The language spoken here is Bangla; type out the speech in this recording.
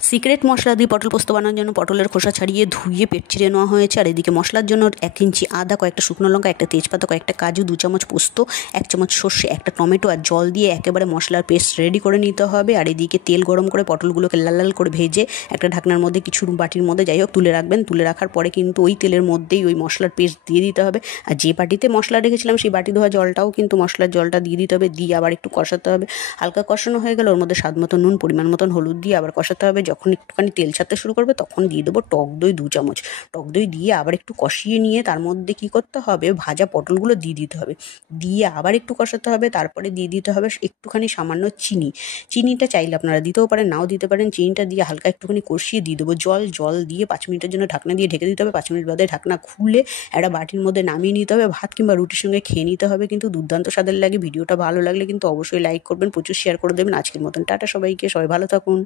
সিক্রেট মশলা দিয়ে পটল পোস্ত বানানোর জন্য পটলের খোসা ছাড়িয়ে ধুয়ে পেট চিরে নেওয়া হয়েছে। আর এদিকে মশলার জন্য 1 ইঞ্চি আদা, কয়েকটা শুকনো লঙ্কা, একটা তেজপাতা, কয়েকটা কাজু, 2 চামচ পোস্ত, 1 চামচ সর্ষে, একটা টমেটো আর জল দিয়ে একেবারে মশলার পেস্ট রেডি করে নিতে হবে। আর এদিকে তেল গরম করে পটলগুলোকে লাল লাল করে ভেজে একটা ঢাকনার মধ্যে কিছু বাটির মধ্যে যাই হোক তুলে রাখবেন। তুলে রাখার পরে কিন্তু ওই তেলের মধ্যেই ওই মশলার পেস্ট দিয়ে দিতে হবে। আর যে বাটিতে মশলা রেখেছিলাম সেই বাটি ধোয়া জলটাও কিন্তু মশলার জলটা দিয়ে দিতে হবে। দিয়ে আবার একটু কষাতে হবে। হালকা কষানো হয়ে গেলে ওর মধ্যে স্বাদ মতো নুন, পরিমাণ মতন হলুদ দিয়ে আবার কষাতে হবে। যখন একটুখানি তেল ছাড়তে শুরু করবে তখন দিয়ে দেবো টক দই 2 চামচ। টক দই দিয়ে আবার একটু কষিয়ে নিয়ে তার মধ্যে কী করতে হবে, ভাজা পটলগুলো দিয়ে দিতে হবে। দিয়ে আবার একটু কষাতে হবে। তারপরে দিয়ে দিতে হবে একটুখানি সামান্য চিনি। চিনিটা চাইলে আপনারা দিতেও পারেন, নাও দিতে পারেন। চিনিটা দিয়ে হালকা একটুখানি কষিয়ে দিয়ে দেবো জল দিয়ে 5 মিনিটের জন্য ঢাকনা দিয়ে ঢেকে দিতে হবে। 5 মিনিট বাদে ঢাকনা খুলে একটা বাটির মধ্যে নামিয়ে নিতে হবে। ভাত কিংবা রুটির সঙ্গে খেয়ে নিতে হবে। কিন্তু দুর্দান্ত স্বাদের লাগে। ভিডিওটা ভালো লাগলে কিন্তু অবশ্যই লাইক করবেন, প্রচুর শেয়ার করে দেবেন। আজকের মতন টাটা সবাইকে, সবাই ভালো থাকুন।